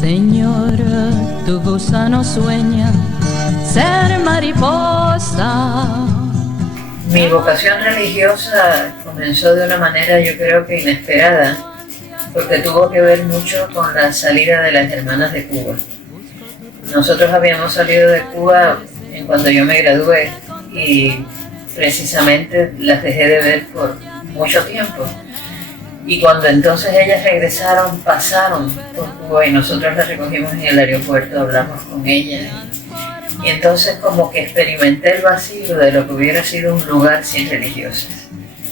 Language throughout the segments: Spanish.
Señor, tu gusano sueña ser mariposa. Mi vocación religiosa comenzó de una manera, yo creo que inesperada, porque tuvo que ver mucho con la salida de las hermanas de Cuba. Nosotros habíamos salido de Cuba en cuando yo me gradué y precisamente las dejé de ver por mucho tiempo. Y cuando entonces ellas regresaron, pasaron por Cuba y nosotros las recogimos en el aeropuerto, hablamos con ellas. Y entonces como que experimenté el vacío de lo que hubiera sido un lugar sin religiosas.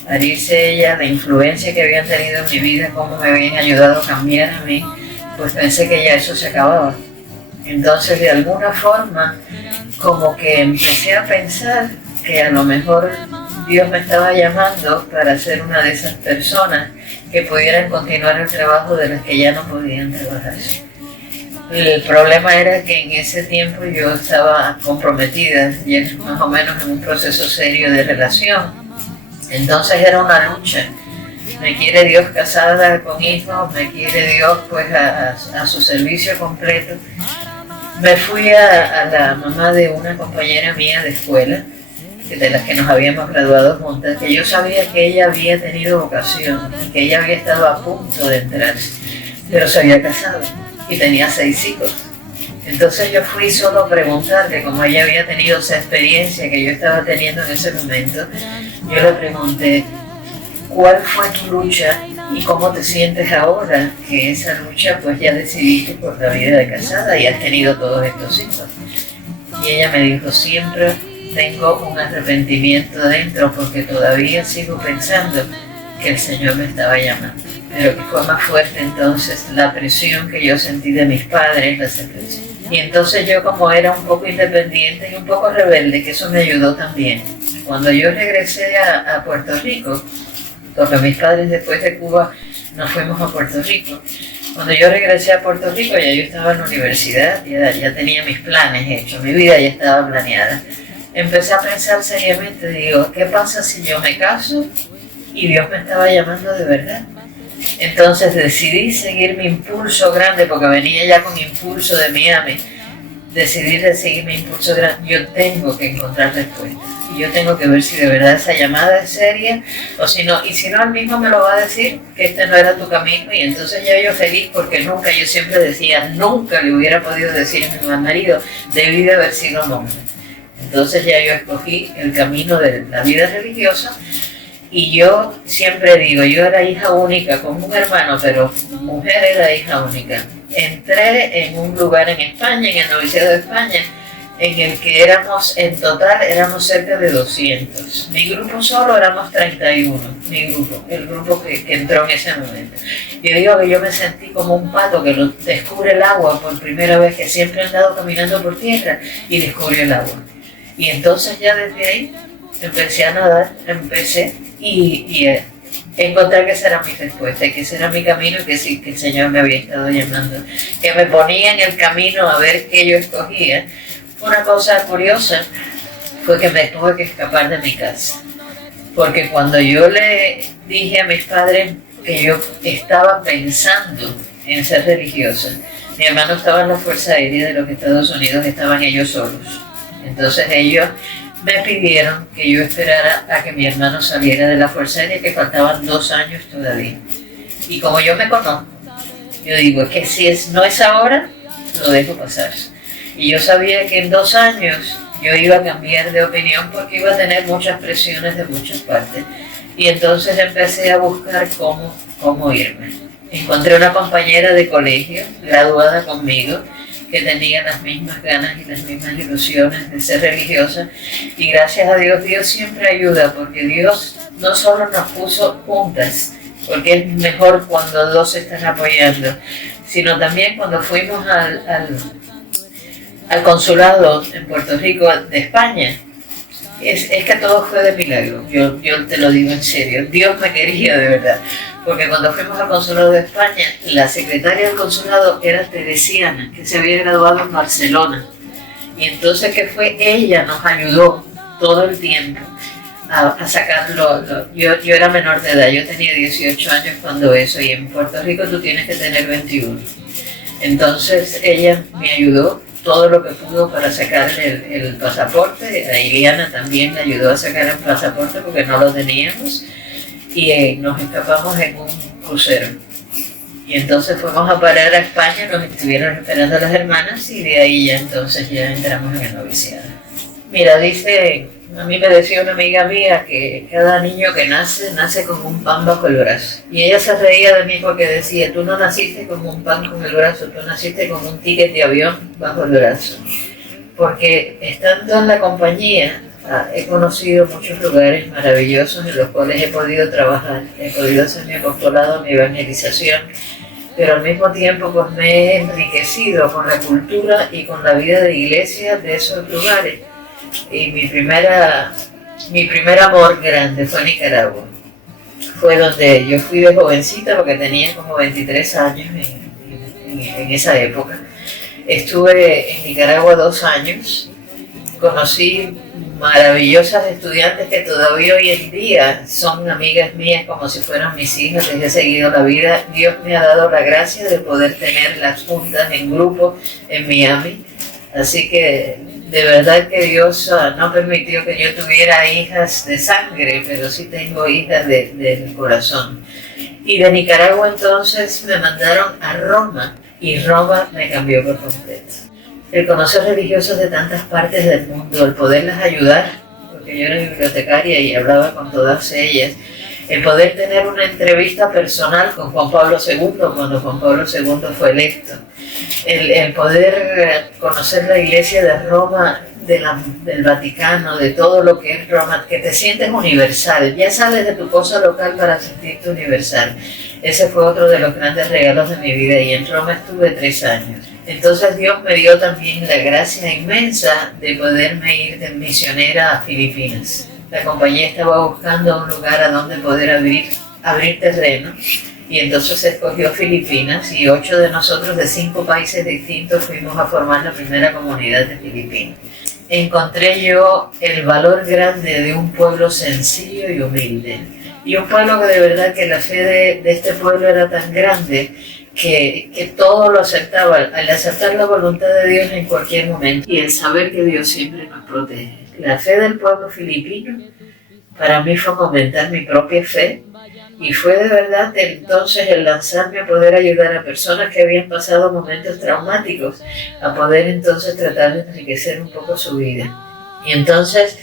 Al irse ellas, la influencia que habían tenido en mi vida, cómo me habían ayudado a cambiar a mí, pues pensé que ya eso se acababa. Entonces de alguna forma como que empecé a pensar que a lo mejor Dios me estaba llamando para ser una de esas personas que pudieran continuar el trabajo de las que ya no podían trabajar. El problema era que en ese tiempo yo estaba comprometida, ya más o menos en un proceso serio de relación. Entonces era una lucha. Me quiere Dios casada con hijos, me quiere Dios pues a su servicio completo. Me fui a la mamá de una compañera mía de escuela, de las que nos habíamos graduado juntas, que yo sabía que ella había tenido vocación y que ella había estado a punto de entrar, pero se había casado y tenía 6 hijos. Entonces yo fui solo a preguntarle, como ella había tenido esa experiencia que yo estaba teniendo en ese momento, yo le pregunté, ¿cuál fue tu lucha y cómo te sientes ahora que esa lucha pues ya decidiste por la vida de casada y has tenido todos estos hijos? Y ella me dijo, siempre tengo un arrepentimiento dentro porque todavía sigo pensando que el Señor me estaba llamando. Pero que fue más fuerte entonces la presión que yo sentí de mis padres, la separación. Y entonces yo, como era un poco independiente y un poco rebelde, que eso me ayudó también. Cuando yo regresé a Puerto Rico, porque mis padres después de Cuba nos fuimos a Puerto Rico. Cuando yo regresé a Puerto Rico ya yo estaba en la universidad, ya tenía mis planes hechos, mi vida ya estaba planeada. Empecé a pensar seriamente, digo, ¿qué pasa si yo me caso y Dios me estaba llamando de verdad? Entonces decidí seguir mi impulso grande, porque venía ya con impulso de Miami. Decidí seguir mi impulso grande. Yo tengo que encontrar respuestas. Y yo tengo que ver si de verdad esa llamada es seria o si no. Y si no, él mismo me lo va a decir, que este no era tu camino. Y entonces ya yo feliz, porque nunca, yo siempre decía, nunca le hubiera podido decir a mi marido, debí de haber sido un hombre. Entonces ya yo escogí el camino de la vida religiosa. Y yo siempre digo, yo era hija única con un hermano, pero mujer era hija única. Entré en un lugar en España, en el noviciado de España, en el que en total éramos cerca de 200. Mi grupo solo éramos 31, mi grupo, el grupo que entró en ese momento. Yo digo que yo me sentí como un pato que descubre el agua por primera vez, que siempre he andado caminando por tierra y descubrió el agua. Y entonces ya desde ahí empecé a nadar, y encontré que esa era mi respuesta, que ese era mi camino y que sí, que el Señor me había estado llamando, que me ponía en el camino a ver qué yo escogía. Una cosa curiosa fue que me tuve que escapar de mi casa, porque cuando yo le dije a mis padres que yo estaba pensando en ser religiosa, mi hermano estaba en la Fuerza Aérea de los Estados Unidos, estaban ellos solos. Entonces ellos me pidieron que yo esperara a que mi hermano saliera de la Fuerza Aérea, que faltaban 2 años todavía. Y como yo me conozco, yo digo que si no es ahora, lo dejo pasar. Y yo sabía que en 2 años yo iba a cambiar de opinión porque iba a tener muchas presiones de muchas partes. Y entonces empecé a buscar cómo irme. Encontré una compañera de colegio, graduada conmigo, que tenía las mismas ganas y las mismas ilusiones de ser religiosa, y gracias a Dios, Dios siempre ayuda, porque Dios no solo nos puso juntas, porque es mejor cuando 2 se están apoyando, sino también cuando fuimos al consulado en Puerto Rico de España. Es que todo fue de milagro, yo te lo digo en serio, Dios me quería de verdad, porque cuando fuimos al consulado de España, la secretaria del consulado era teresiana, que se había graduado en Barcelona, y entonces que fue ella nos ayudó todo el tiempo a sacarlo. Yo era menor de edad, yo tenía 18 años cuando eso, y en Puerto Rico tú tienes que tener 21. Entonces ella me ayudó todo lo que pudo para sacar el pasaporte. A Iliana también me ayudó a sacar el pasaporte porque no lo teníamos, y nos escapamos en un crucero. Y entonces fuimos a parar a España, nos estuvieron esperando las hermanas y de ahí ya entonces ya entramos en el noviciado. Mira, dice, a mí me decía una amiga mía que cada niño que nace con un pan bajo el brazo. Y ella se reía de mí porque decía, tú no naciste con un pan con el brazo, tú naciste con un ticket de avión bajo el brazo. Porque estando en la compañía, he conocido muchos lugares maravillosos en los cuales he podido trabajar, he podido hacer mi apostolado, mi evangelización, pero al mismo tiempo pues me he enriquecido con la cultura y con la vida de iglesia de esos lugares. Y mi primer amor grande fue Nicaragua. Fue donde yo fui de jovencita porque tenía como 23 años en esa época. Estuve en Nicaragua 2 años, conocí maravillosas estudiantes que todavía hoy en día son amigas mías como si fueran mis hijas, les he seguido la vida. Dios me ha dado la gracia de poder tener las juntas en grupo en Miami, así que de verdad que Dios no permitió que yo tuviera hijas de sangre, pero sí tengo hijas del corazón. Y de Nicaragua entonces me mandaron a Roma, y Roma me cambió por completo. El conocer religiosos de tantas partes del mundo, el poderlas ayudar, porque yo era bibliotecaria y hablaba con todas ellas, el poder tener una entrevista personal con Juan Pablo II cuando Juan Pablo II fue electo, el poder conocer la iglesia de Roma, del Vaticano, de todo lo que es Roma, que te sientes universal, ya sales de tu cosa local para sentirte universal. Ese fue otro de los grandes regalos de mi vida, y en Roma estuve 3 años. Entonces Dios me dio también la gracia inmensa de poderme ir de misionera a Filipinas. La compañía estaba buscando un lugar a donde poder abrir terreno, y entonces se escogió Filipinas, y 8 de nosotros de 5 países distintos fuimos a formar la primera comunidad de Filipinas. Encontré yo el valor grande de un pueblo sencillo y humilde, y un pueblo que de verdad que la fe de este pueblo era tan grande que todo lo aceptaba, al aceptar la voluntad de Dios en cualquier momento y el saber que Dios siempre nos protege. La fe del pueblo filipino para mí fue aumentar mi propia fe, y fue de verdad entonces el lanzarme a poder ayudar a personas que habían pasado momentos traumáticos, a poder entonces tratar de enriquecer un poco su vida. Y entonces,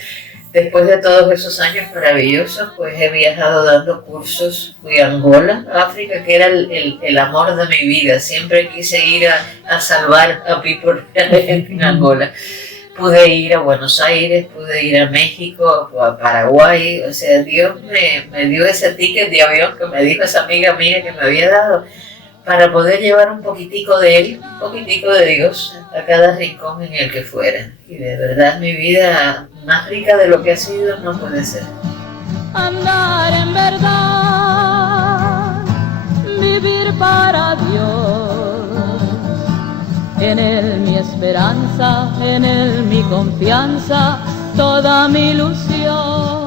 después de todos esos años maravillosos, pues he viajado dando cursos. Fui a Angola, África, que era el amor de mi vida. Siempre quise ir a salvar a people en Angola. Pude ir a Buenos Aires, pude ir a México, a Paraguay. O sea, Dios me dio ese ticket de avión que me dijo esa amiga mía que me había dado, para poder llevar un poquitico de Él, un poquitico de Dios a cada rincón en el que fuera. Y de verdad mi vida, más rica de lo que ha sido, no puede ser. Andar en verdad, vivir para Dios, en Él mi esperanza, en Él mi confianza, toda mi ilusión.